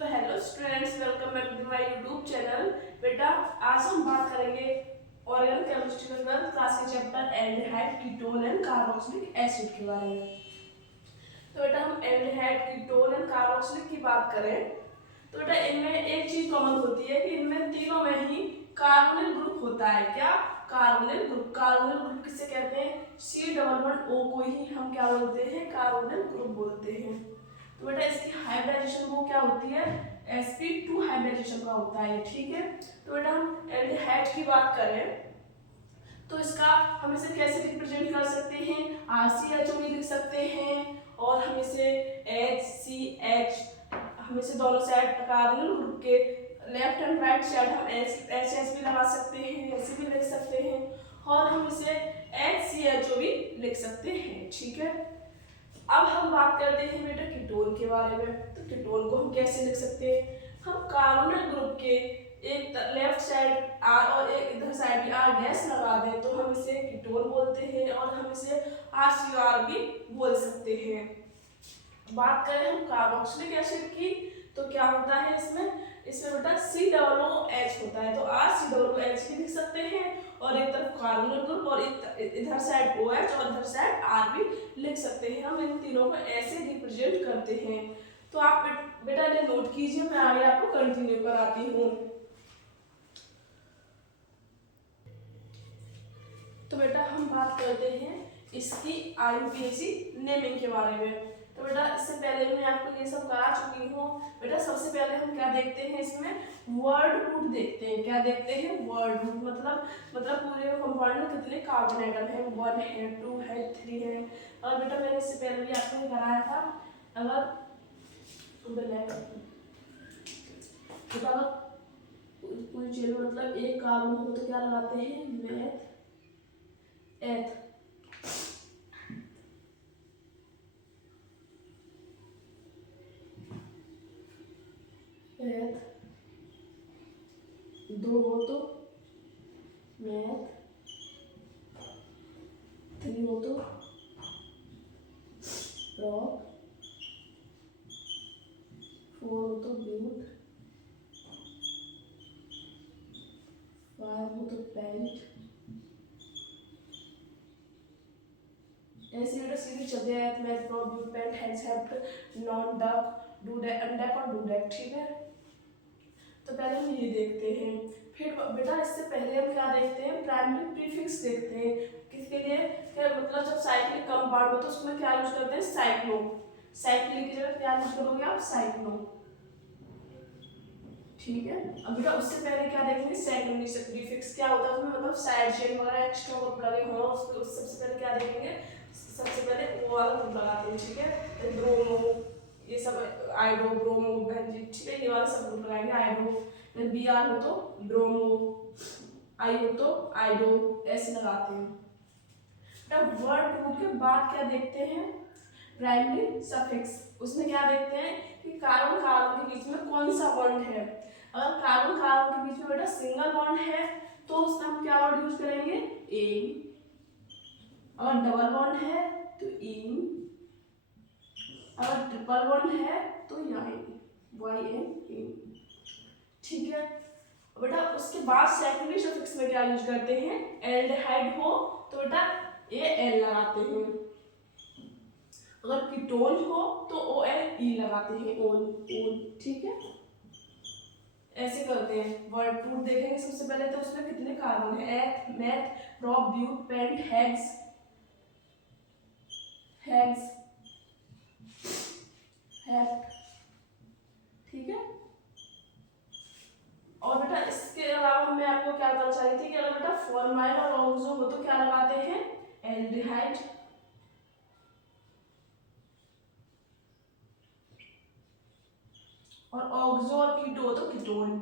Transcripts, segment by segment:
तो hello students, welcome back to my YouTube channel. बेटा आज हम बात करेंगे ऑर्गेनिक केमिस्ट्री में 12th क्लास के chapter aldehyde, ketone and carboxylic acid के बारे में। तो बेटा हम एल्डिहाइड, कीटोन एंड कार्बोक्सिलिक की बात करें तो बेटा इनमें एक चीज कॉमन होती है कि इनमें तीनों में ही कार्बोनिल ग्रुप होता है। क्या? Carbonyl group. कार्बोनिल ग्रुप किसे कहते हैं? C++O को ही हम क्या बोलते हैं? कार्बोनिल ग्रुप बोलते हैं। तो बेटा इसकी हाइब्रिडाइजेशन वो क्या होती है? sp2 हाइब्रिडाइजेशन का होता है, ठीक है। तो बेटा हम एल्डिहाइड की बात करें तो इसका हम इसे कैसे रिप्रेजेंट कर सकते हैं? RCHO भी लिख सकते हैं और हम इसे HCH, हम इसे दोनों साइड कार्बोनिल ग्रुप के लेफ्ट एंड राइट साइड हम HH भी लगा सकते हैं, ऐसे भी लिख सकते हैं और हम इसे HCHO भी लिख सकते हैं, ठीक है। अब हम बात करते हैं बेटा कीटोन के बारे में। तो कीटोन को हम कैसे लिख सकते हैं? हम कार्बोनिल ग्रुप के एक लेफ्ट साइड R और एक इधर साइड भी R डैश लगा दें तो हम इसे कीटोन बोलते हैं और हम इसे RCOR भी बोल सकते हैं। बात करें हम कार्बोक्सिलिक एसिड की तो क्या होता है इसमें बेटा COOH होता है, तो RCOOH भी लिख सकते हैं और एक तरफ कार्बोनिल ग्रुप और इधर साइड OH और इधर साइड R भी लिख सकते हैं। हम इन तीनों को ऐसे रिप्रेजेंट करते हैं। तो आप बेटा इन्हें नोट कीजिए, मैं आगे आपको कंटिन्यू कराती हूँ। तो बेटा हम बात करते हैं इसकी IUPAC नेमिंग के बारे में। तो बेटा इससे पहले मैं आपको ये सब करा चुकी हूँ। बेटा सबसे पहले हम क्या देखते हैं इसमें? वर्ड रूट देखते हैं। क्या देखते हैं? वर्ड रूट मतलब पूरे कंपाउंड में कितने कार्बन एटम है? 1 है, 2 है, 3 है। और बेटा मैंने इससे पहले भी आपको कराया था, अगर कोई चीज मतलब एक कार्बन हो तो क्या लगाते हैं? मैथ एथ। दो हो तो मैथ, 3 हो तो रॉक, 4 हो तो ब्यूट, 5 हो तो पेंट। ऐसे बेटा सीधे चलते हैं meth, but, pent, hex, hept, non, dec, dodec, undec और डूडेक, ठीक है। तो पहले हम ये देखते हैं। फिर बेटा इससे पहले हम क्या देखते हैं? प्राइमरी प्रीफिक्स देखते हैं। किसके लिए? क्या मतलब जब साइक्लिक कंपाउंड हो तो उसमें क्या यूज करते हैं? साइक्लो। साइक्लिक की जगह क्या यूज करोगे आप? साइक्लो, ठीक है। अब बेटा उससे पहले क्या देखेंगे? सेकेंडरी प्रीफिक्स क्या होता है उसमें, मतलब साइड चेन वगैरह एक्स्ट्रा ग्रुप लगे हो उसको सबसे पहले क्या देखेंगे? सबसे पहले वो वाला ग्रुप लगाते हैं, ठीक है। ब्रोमो, ये सब आइडो, ब्रोमो, बेंजीन, ठीक है, ये वाला सब ग्रुप लगाएंगे। आइडो, Br हो तो ब्रोमो, I हो तो आइडो, ऐसे लगाते हैं। तब वर्ड रूट के बाद क्या देखते हैं? Primary suffix. उसमें क्या देखते हैं कि कार्बन कार्बन के बीच में कौन सा बॉन्ड है। अगर कार्बन कार्बन के बीच में बेटा सिंगल बॉन्ड है तो उसमें हम क्या वर्ड यूज करेंगे? एन। अगर डबल बॉन्ड है तो इन, अगर ट्रिपल बॉन्ड है तो याइन, YN, ठीक है। बेटा उसके बाद सेकेंडरी सफिक्स में क्या यूज करते हैं? एल्डिहाइड हो तो बेटा AL लगाते हैं, अगर कीटोन हो तो ONE लगाते हैं, ओन ओन, ठीक है। ऐसे करते हैं। वर्ड रूट देखेंगे सबसे पहले तो उसमें कितने कार्बन है? Eth, meth, prop, but, pent, hex, hex, hept, ठीक है। और बेटा इसके अलावा मैं आपको क्या बताना चाह रही थी कि अगर बेटा फॉर्माइल और ऑक्सो हो तो क्या लगाते हैं? एल्डिहाइड, और ऑक्सो और कीटो हो तो कीटोन।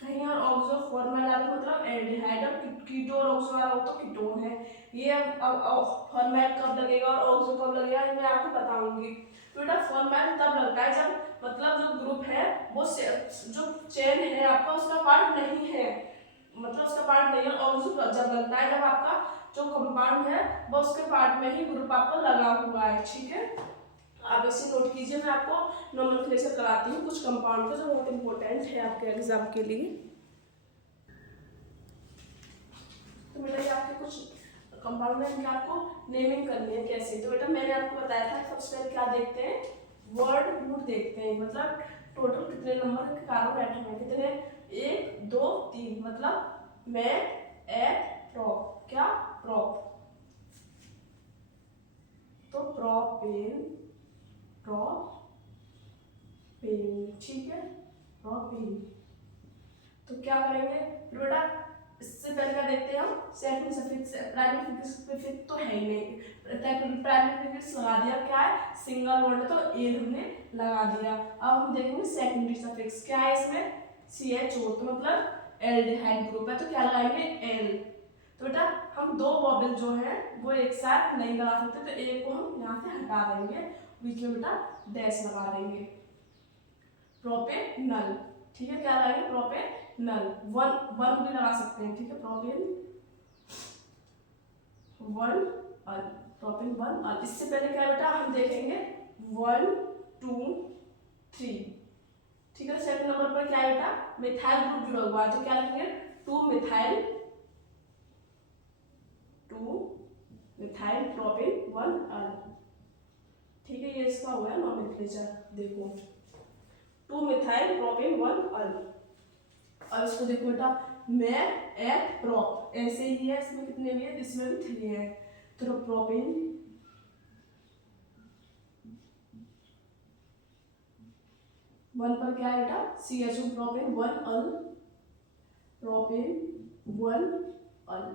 कहीं और ऑक्सो फॉर्माइल आ तो मतलब एल्डिहाइड, और कीटो और ऑक्सो आ रहा हो तो कीटोन है। ये अब फॉर्माइल कब लगेगा और ऑक्सो कब लगेगा मैं आपको बताऊंगी। तो बेटा फॉर्माइल तब लगता है जब मतलब जो ग्रुप है वो जो चेन है आपका उसका पार्ट नहीं है, मतलब उसका पार्ट नहीं है। ऑक्सो जब लगता है जब आपका जो कंपाउंड है वो उसके पार्ट में ही ग्रुप आपका लगा हुआ है, ठीक है। आप इसे नोट कीजिए। मैं आपको नोमेनक्लेचर कराती हूँ कुछ कंपाउंड का जो बहुत इंपॉर्टेंट है आपके एग्जाम के लिए। तो बेटा ये आपके कुछ कंपाउंड में आपको नेमिंग करनी है कैसे। तो बेटा मैंने आपको बताया था सबसे पहले क्या देखते हैं, वर्ड रूट देखते हैं, मतलब टोटल कितने नंबर के कार्बन एटम है, कितने, 1 2 3, मतलब मैं एट प्रोप, क्या प्रोप, तो प्रोपेन, प्रोपेन, ठीक है, प्रोपेन। तो क्या करेंगे फिर बेटा, इससे पहले क्या देखते हैं हम, सेकंड सफिक्स, प्राइमरी सफिक्स तो है ही नहीं, प्राइमरी सफिक्स लगा दिया, क्या है सिंगल वर्ड तो ए हमने लगा दिया। अब हम देखेंगे सेकेंडरी सफिक्स क्या है इसमें, CHO, तो मतलब एल्डिहाइड ग्रुप है, तो क्या लगाएंगे एल। तो बेटा हम दो वॉवेल जो है वो एक साथ नहीं लगा सकते, तो एक को हम यहाँ से हटा देंगे, बीच में बेटा डैश लगा देंगे, प्रोपेनल, ठीक है, क्या लगाएंगे प्रोपेनल, वन वन भी लगा सकते हैं, ठीक है, प्रोपेन वन अल, प्रोपेन वन अल। इससे पहले क्या बेटा हम देखेंगे 1 2 3, ठीक है। सेकंड नंबर पर क्या है बेटा, मिथाइल ग्रुप जुड़ा हुआ है, तो क्या लिखेंगे 2 मिथाइल, 2 मिथाइल प्रोपेन 1 अल, ठीक है, ये इसका हुआ है नोमेनक्लेचर। देखो 2 मिथाइल प्रोपेन 1 अल। और इसको देखो बेटा, मैं एट प्रोप, ऐसे ही है, इसमें कितने भी है, इसमें भी 3 है, तो प्रोपेन 1 पर क्या है बेटा CHO, प्रोपेन 1 अल, प्रोपेन 1 अल,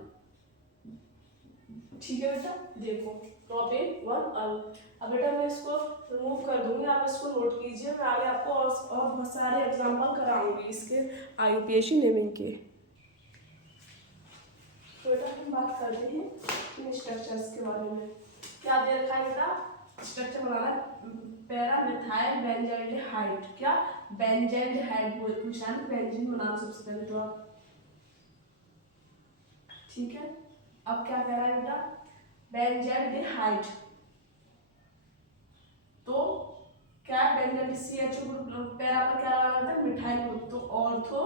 ठीक है बेटा। देखो प्रोपेन 1 अल। अब बेटा मैं इसको रिमूव कर दूंगी, आप इसको नोट कीजिए, मैं आगे आपको और बहुत सारे एग्जांपल कराऊंगी इसके IUPAC नेमिंग के। तो बेटा हम बात करते हैं इन स्ट्रक्चर्स के बारे में। क्या दे रखा है बेटा, स्ट्रक्चर बनाना, पैरा मिथाइल बेंजाल्डिहाइड, क्या बेंजाल्डिहाइड पूछा है, बेंजीन बनाना सबसे पहले तो आप, ठीक है। अब क्या कह रहा है बेटा, बेंजाल्डिहाइड, तो क्या बेंजाल्डिहाइड CHO ग्रुप, पैरा पर क्या लगाना था मिथाइल ग्रुप, तो ऑर्थो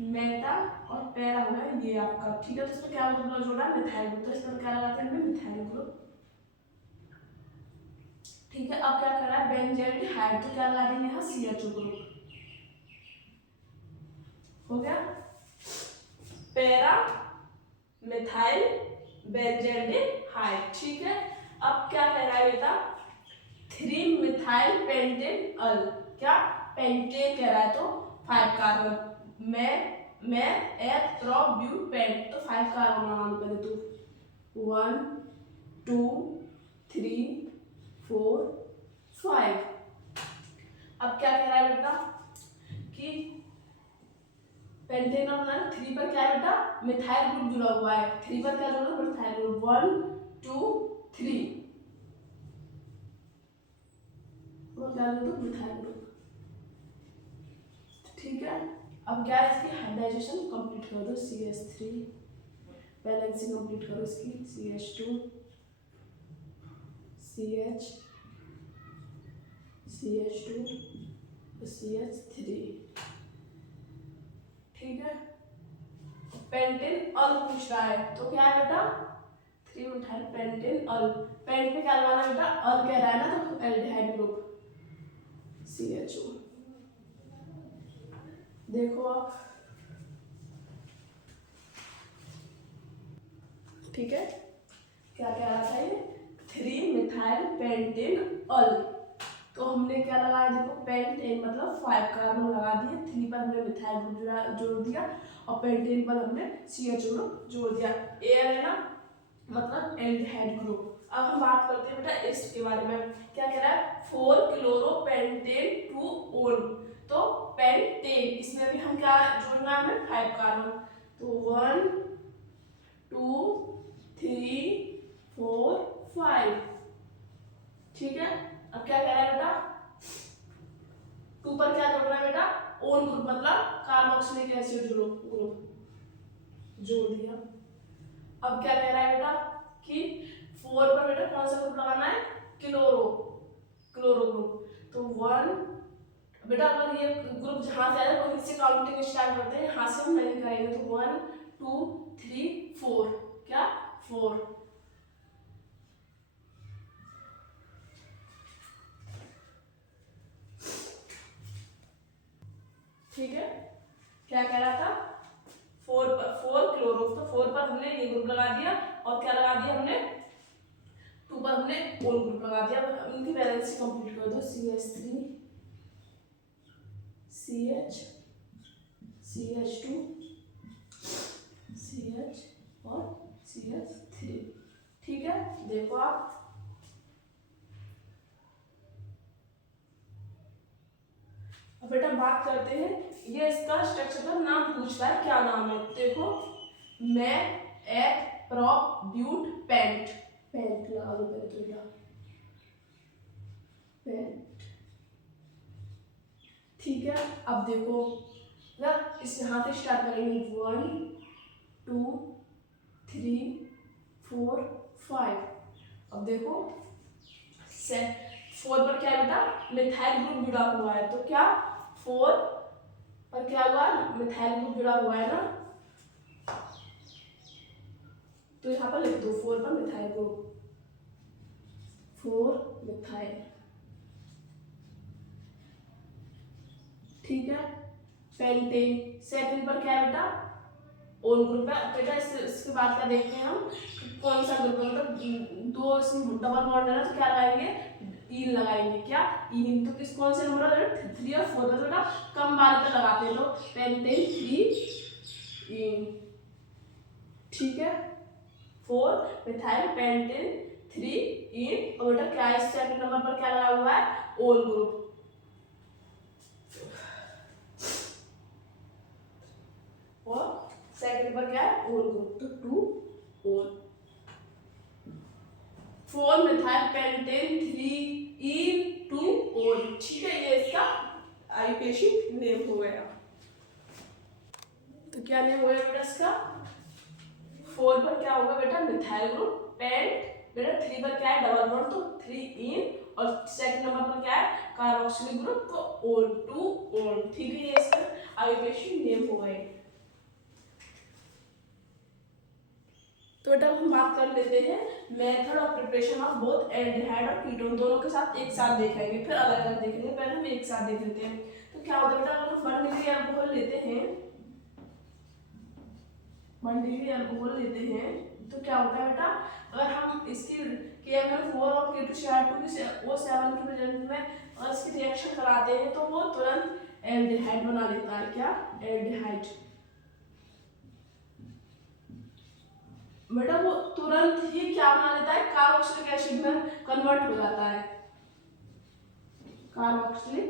मेटा और पैरा हुआ ये आपका, ठीक है। तो इसमें क्या ग्रुप जोड़ा मिथाइल ग्रुप, तो इसमें क्या लगाते हैं मिथाइल ग्रुप, ठीक है। अब क्या कर रहा है बेंजाल्डिहाइड, तो क्या लगा देंगे यहाँ CHO ग्रुप, हो गया पैरा मिथाइल बेंजाल्डिहाइड, ठीक है। अब क्या कह रहा है बेटा 3 मिथाइल पेंटेन अल, क्या पेंटेन कह रहा है, तो 5 कार्बन, मैं एथ प्रोप ब्यूटेन, तो 5 कार्बन लगाना पहले, तो 1 2 3 4 5। अब क्या कह रहा है बेटा कि पेंटेन और 3 पर क्या है बेटा मिथाइल ग्रुप जुड़ा हुआ है, 3 पर क्या जुड़ा है मिथाइल ग्रुप, 1 2 3, वो क्या जुड़ा मिथाइल ग्रुप, ठीक है। अब क्या है इसकी हाइब्रिडाइजेशन कंप्लीट कर दो, CH3 बैलेंसिंग कंप्लीट करो इसकी, CH2 CH CH2 CH3, ठीक है। पेंटेन अल पूछ रहा है, तो क्या है बेटा 3 मिथाइल पेंटेन अल, पेंट पे क्या लगाना बेटा अल कह रहा है ना, तो एल्डिहाइड ग्रुप CHO। देखो आप, ठीक है, क्या कह रहा था ये 3 मिथाइल पेंटेन अल, तो हमने क्या लगाया देखो पेंटेन मतलब 5 कार्बन लगा दिए, 3 पर हमने मिथाइल ग्रुप जोड़ दिया, और पेंटेन पर हमने CHO ग्रुप जोड़ दिया, एयर है ना मतलब एल्डिहाइड ग्रुप। अब हम बात करते हैं बेटा इसके बारे में, क्या कह रहा है 4 क्लोरोपेंटेन 2 ओन, तो पेंटेन इसमें भी हम क्या जोड़ना है हमें 5 कार्बन, तो 1 2 3 4 5, ठीक है। अब क्या कह रहा है बेटा 2 पर क्या जोड़ना है बेटा ओन ग्रुप, मतलब कार्बोक्सिलिक एसिड ग्रुप जोड़ दिया। अब क्या कह रहा है बेटा कि 4 पर बेटा कौन सा ग्रुप लगाना है क्लोरो, क्लोरो ग्रुप। तो 1 बेटा अगर ये ग्रुप जहाँ से आया वहीं से काउंटिंग स्टार्ट करते हैं, यहाँ से हम नहीं करेंगे। तो 1 2 3 4 क्या 4। ठीक है, क्या कह रहा था 4 क्लोरो, तो 4 पर हमने ये ग्रुप लगा दिया और क्या लगा दिया हमने 2 पर हमने ओन ग्रुप लगा दिया। अब इनकी वैलेंसी कंप्लीट कर दो, CH3 CH CH2 CH और CH3। ठीक है, देखो आप अब बेटा बात करते हैं, ये इसका स्ट्रक्चर का नाम पूछता है, क्या नाम है। देखो मैं eth prop but pent, pent लगा दो पहले तो बेटा, पेंट। ठीक है, अब देखो ना इस यहाँ से स्टार्ट करेंगे 1 2 3 4 5। अब देखो 4 पर क्या है बेटा मिथाइल ग्रुप जुड़ा हुआ है, तो क्या 4 पर क्या हुआ मिथाइल ग्रुप जुड़ा हुआ है ना, तो यहाँ पर लिख दो 4 पर मिथाइल ग्रुप, 4 मिथाइल। ठीक है, पेंटेन सेकंड पर क्या है बेटा ओन ग्रुप है। बेटा इसके बाद क्या देखते हैं हम कौन सा ग्रुप है, मतलब 2 इसमें डबल बॉन्ड है ना, तो क्या लगाएंगे इन लगाएंगे, क्या इन। तो किस कौन से नंबर है 3 और 4 तो बेटा कम वाले पे लगाते हैं, तो पेंटेन 3 इन। ठीक है, 4 मिथाइल पेंटेन 3 इन, और बेटा क्या है सेकंड नंबर पर क्या लगा हुआ है ओन ग्रुप। और सेकंड पर क्या है ओन ग्रुप, तो 2 ओन। 4 मिथाइल पेंटेन 3 इन 2 ओन। ठीक है, ये इसका आईयूपीएसी नेम हो गया। तो क्या नेम हो गया बेटा इसका 4 पर क्या होगा बेटा मिथाइल ग्रुप पेंट, बेटा 3 पर क्या है डबल बॉन्ड, तो 3 इन, और सेकंड नंबर पर क्या है कार्बोक्सिलिक ग्रुप, तो ओन 2 ओन। ठीक है, ये इसका आईयूपीएसी नेम हो गए। तो बेटा हम बात कर लेते हैं method of preparation of both aldehyde और कीटोन, दोनों के साथ एक साथ देखेंगे, फिर अलग अलग देखेंगे, पहले हम एक साथ देख लेते हैं। तो क्या होता है बेटा अगर हम 1 डिग्री अल्कोहल लेते हैं, 1 डिग्री अल्कोहल लेते हैं, तो क्या होता है बेटा अगर हम इसकी KMnO4 और K2Cr2 की O7 के प्रेजेंस में और इसकी रिएक्शन कराते हैं, तो वो तुरंत एल्डिहाइड बना देता है, क्या एल्डिहाइड। बेटा वो तुरंत ही क्या बना देता है कार्बोक्सिलिक एसिड में कन्वर्ट हो जाता है, कार्बोक्सिलिक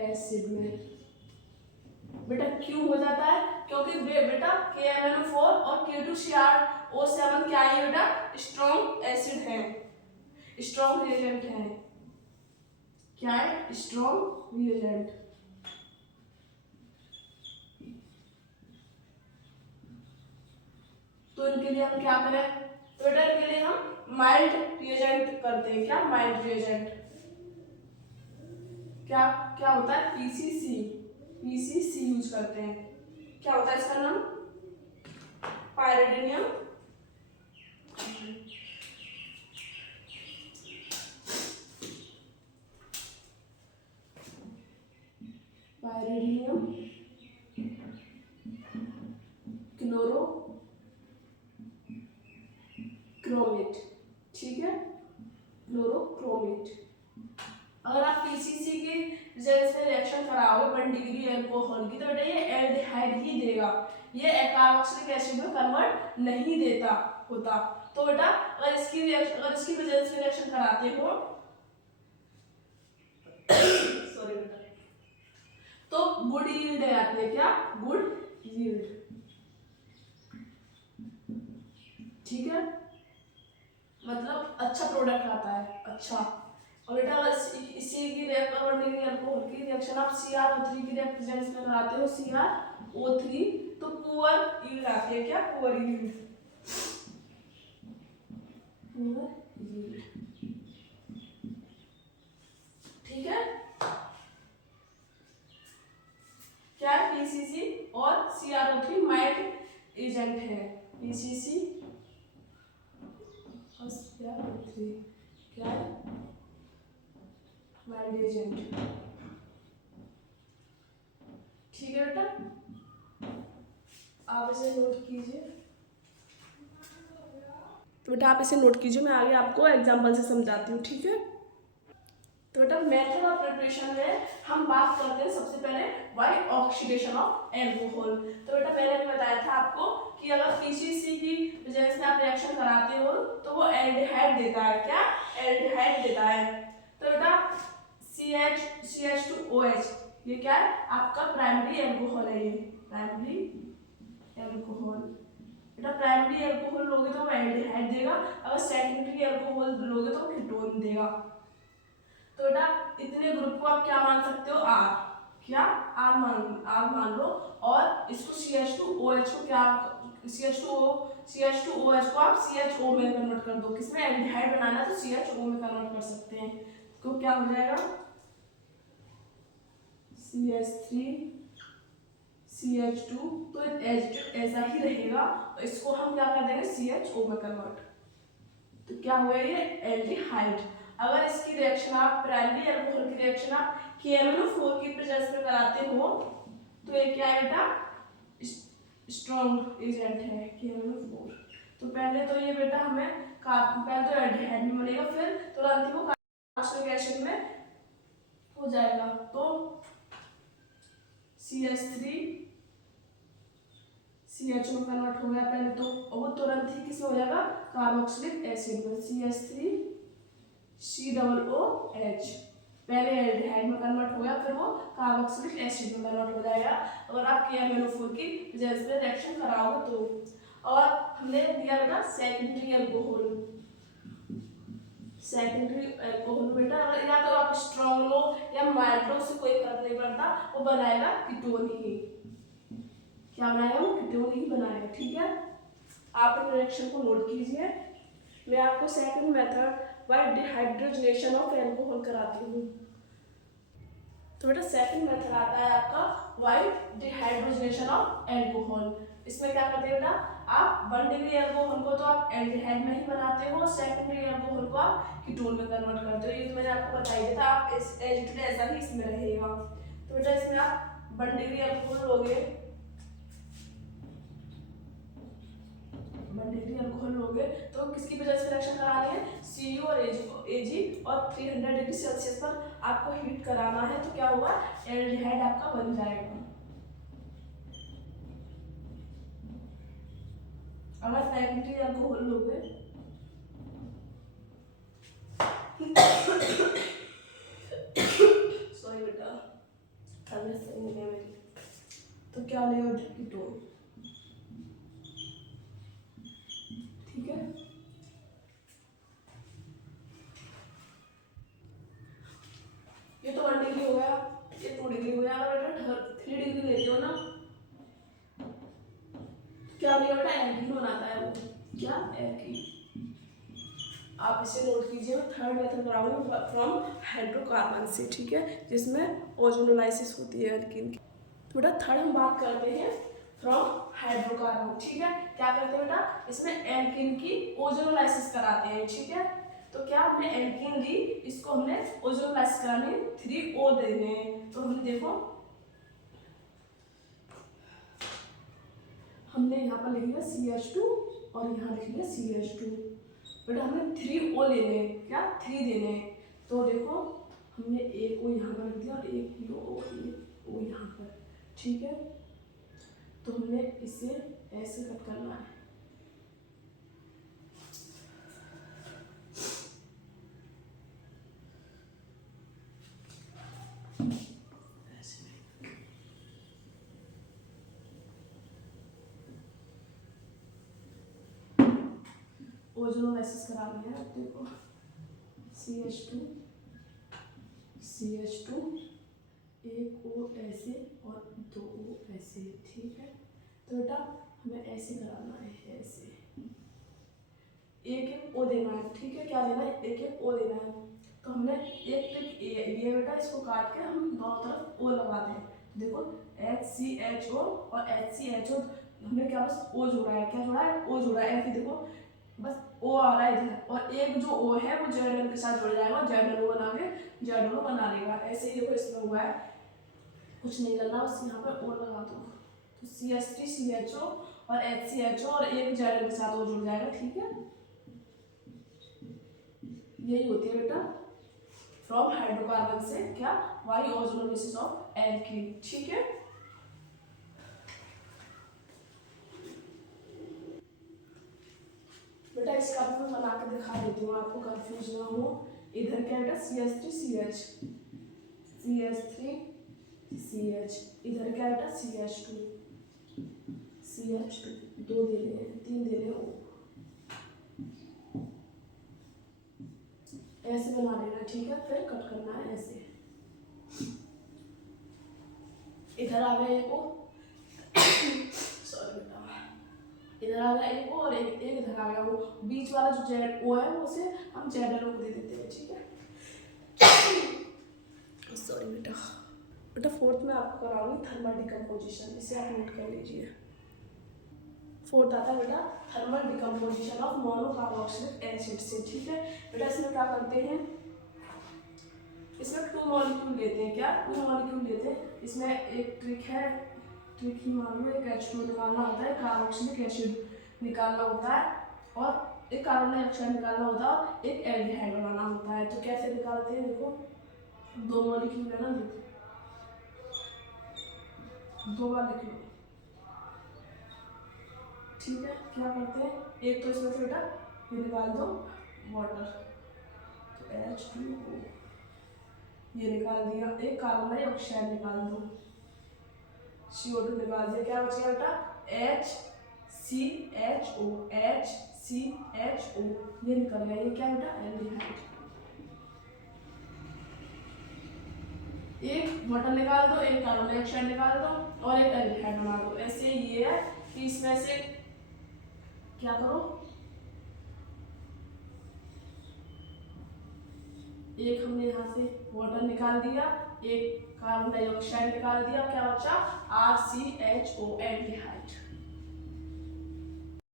एसिड में। बेटा क्यों हो जाता है, क्योंकि बेटा KMnO4 और K2Cr O7 क्या है बेटा स्ट्रॉन्ग एसिड है, स्ट्रॉन्ग रिएजेंट है, क्या है स्ट्रॉन्ग रिएजेंट। तो इनके लिए हम क्या करें, तो बेटा इनके लिए हम माइल्ड रिएजेंट करते हैं, क्या माइल्ड रिएजेंट। क्या क्या होता है पीसीसी यूज करते हैं। क्या होता है इसका नाम पायरिडिनियम क्लोरो क्रोमेट। ठीक है, क्लोरोक्रोमेट। अगर आप पीसीसी की जैसे रिएक्शन कराओगे 1 डिग्री अल्कोहल की, तो बेटा ये एल्डिहाइड ही देगा, ये कार्बोक्सिलिक एसिड में कन्वर्ट नहीं देता होता। तो बेटा अगर इसकी प्रेजेंस में रिएक्शन कराते हो सॉरी बेटा, तो गुड यील्ड आती है, क्या गुड यील्ड। ठीक है, मतलब अच्छा प्रोडक्ट आता है, अच्छा। और बेटा इसी की अल्कोहल की रिएक्शन आप CrO3 की प्रेजेंस में कराते हो, CrO3, तो पुअर यील्ड आती है, क्या पुअर यील्ड, पुअर यील्ड। 3 क्या है, वाइल्ड एजेंट। ठीक है बेटा, आप इसे नोट कीजिए। तो बेटा आप इसे नोट कीजिए, मैं आगे आपको एग्जाम्पल से समझाती हूँ। ठीक है, तो बेटा मेथड ऑफ प्रिपरेशन में हम बात करते हैं सबसे पहले बाय ऑक्सीडेशन ऑफ एल्कोहल। तो बेटा मैंने भी बताया था आपको कि अगर किसी की वजह से आप रिएक्शन कराते हो तो वो एल्डिहाइड देता है। क्या, एल्डिहाइड देता है। तो बेटा CH2OH ये क्या है, आपका प्राइमरी एल्कोहल है। ये प्राइमरी एल्कोहल। बेटा प्राइमरी एल्कोहल लोगे तो वो एल्डिहाइड देगा, अगर सेकेंडरी एल्कोहल लोगे तो कीटोन देगा। तो बेटा इतने ग्रुप को आप क्या मान सकते हो, आर। क्या, आर मान लो, और इसको CH2OH को क्या, CH2OH को आप CHO में कन्वर्ट कर दो। किसमें, एल्डिहाइड बनाना है तो CHO में कन्वर्ट कर सकते हैं। तो क्या हो जाएगा, CH3 CH2, तो ऐसा ही रहेगा। तो इसको हम क्या कर देंगे, CHO में कन्वर्ट। तो क्या हुआ, ये एल्डिहाइड। अगर इसकी रिएक्शन आप प्राइमरी एल्कोहल की रिएक्शन आप KMnO4 की प्रेजेंस में कराते हो तो ये क्या है बेटा, स्ट्रॉन्ग एजेंट है KMnO4। तो पहले तो ये बेटा हमें पहले तो एल्डिहाइड में बनेगा, फिर तुरंत ही वो कार्बोक्सिलिक एसिड में हो जाएगा। तो CH3 CH में कन्वर्ट हो गया पहले, तो वो तुरंत ही किस हो जाएगा, कार्बोक्सिलिक एसिड में। CH3 COOH पहले एल्डिहाइड में कन्वर्ट हो गया, फिर वो कार्बोक्सिलिक एसिड में कन्वर्ट हो जाएगा अगर आप KMnO4 की वजह से रिएक्शन कराओगे तो। और हमने दिया बेटा सेकेंडरी एल्कोहल। सेकेंडरी एल्कोहल बेटा अगर या तो आप स्ट्रॉन्ग लो या माइल्ड लो, उससे कोई फर्क नहीं पड़ता, वो बनाएगा कीटोन ही। क्या बनाएगा, वो कीटोन ही बनाएगा। ठीक है, आप इन रिएक्शन को नोट कीजिए। मैं आपको second method by dehydrogenation of alcohol कराती हूँ। तो बेटा सेकंड मेथड आता है आपका बाय डिहाइड्रोजनेशन ऑफ एल्कोहल। इसमें क्या करते हैं बेटा, आप 1 डिग्री एल्कोहल को तो आप एल्डिहाइड में ही बनाते हो, सेकेंडरी एल्कोहल को आप कीटोन में कन्वर्ट करते हो। ये तो मैंने आपको बता ही दिया था, आप इस एज ऐसा ही इसमें रहेगा। तो बेटा इसमें आप 1 डिग्री एल्कोहल लोगे, 1 डिग्री एल्कोहल लोगे तो किसकी वजह से रिएक्शन करानी है, Cu और Ag और 300 डिग्री सेल्सियस पर आपको हीट कराना है। तो क्या होगा, एल्डिहाइड आपका बन जाएगा। अगर सेकेंडरी एल्कोहल लोगे सॉरी बेटा तबीयत सही नहीं है मेरी, तो क्या लेगा, कीटोन। ठीक है, ये तो 1 डिग्री हो गया, ये 2 डिग्री हो गया। अगर बेटा 3 डिग्री लेते हो ना, क्या बनेगा बेटा, एल्कीन बनाता है वो। क्या, एल्कीन। आप इसे नोट कीजिए। मैं थर्ड मेथड कराऊंगी फ्रॉम हाइड्रोकार्बन से। ठीक है, जिसमें ओजोनोलाइसिस होती है एल्कीन की। तो बेटा थर्ड हम बात करते हैं फ्रॉम हाइड्रोकार्बन। ठीक है, क्या करते हैं बेटा, इसमें एल्कीन की ओजोनोलाइसिस कराते हैं। ठीक है, तो क्या हमने एल्कीन ली, इसको हमने ओजोनोलाइसिस कराने 3O देने हैं। तो हमने देखो, हमने यहाँ पर लिख लिया CH2 और यहाँ लिख लिया CH2। बेटा हमें 3O लेने हैं, क्या 3 देने हैं। तो देखो हमने एक O यहाँ पर लिख दिया और एक O यहाँ पर। ठीक है, तो हमने इसे ऐसे कट करना है। ओजोनोलाइसिस करानी है। देखो CH2 एक O ऐसे और 2 O ऐसे। ठीक है, तो बेटा हमें ऐसे कराना है, ऐसे एक O देना है। ठीक है, क्या देना है, एक O देना है। तो हमने एक ट्रिक ये बेटा, इसको काट के हम दोनों तरफ O लगा दें। तो देखो HCHO और HCHO हमने क्या बस O जोड़ा है। क्या जोड़ा है, O जोड़ा है। ऐसे देखो बस ओ आ रहा है इधर, और एक जो ओ है वो जेड के साथ जुड़ जाएगा, जेड बना के जेड बना लेगा। ऐसे ही देखो इसमें हुआ है, कुछ नहीं करना, बस यहाँ पे ओ लगा दो, तो CH3 CHO और HCHO और एक जेड के साथ वो जुड़ जाएगा। ठीक है, यही होती है बेटा फ्रॉम हाइड्रोकार्बन से क्या, वाई ओजोनोलिसिस ऑफ एल्कीन। ठीक है, बेटा इसका भी मैं बना के दिखा देती हूँ, आपको कंफ्यूज ना हो। इधर क्या बेटा CH3CH, CH3CH, इधर क्या बेटा CH2, दो देने हैं, तीन देने O, ऐसे बना लेना। ठीक है, फिर कट करना है ऐसे, इधर आ गया एक O, सॉरी बेटा, इधर आ गया एक O और एक इधर आ गया वो, बीच वाला जो जेड O है वो उसे हम जेड को दे देते हैं। ठीक है, सॉरी बेटा। बेटा फोर्थ में आपको कराऊंगी थर्मल डिकम्पोजिशन, इसे आप नोट कर लीजिए। फोर्थ आता है बेटा thermal decomposition of monocarboxylic acid से। ठीक है बेटा, इसमें क्या करते हैं, इसमें 2 मॉलिक्यूल लेते हैं, क्या 2 मॉलिक्यूल लेते हैं। इसमें एक ट्रिक है, ट्रिक ही मान लो, एक H2 निकालना होता है, कार्बोक्सिलिक एसिड निकालना होता है, और एक कार्बन डाइऑक्साइड निकालना होता है, और एक एल्डिहाइड बनाना होता है। तो कैसे निकालते हैं, देखो 2 मॉलिक्यूल है ना, दो मॉलिक्यूल। ठीक है, क्या करते हैं, एक तो इसमें से बेटा ये निकाल दो वाटर, तो H2O ये निकाल दिया, एक कार्बन डाइऑक्साइड निकाल दो, CO2 निकाल दिया, क्या बच गया बेटा HCHO, HCHO ये निकल गया, ये क्या बेटा एल्डिहाइड। एक वाटर निकाल दो, एक कार्बन डाइऑक्साइड निकाल दो और एक एल्डिहाइड बना दो। ऐसे ये है कि इसमें से क्या करो, एक हमने यहाँ से वाटर निकाल दिया, एक कार्बन डाइऑक्साइड निकाल दिया, क्या बचा RCHO एल्डिहाइड।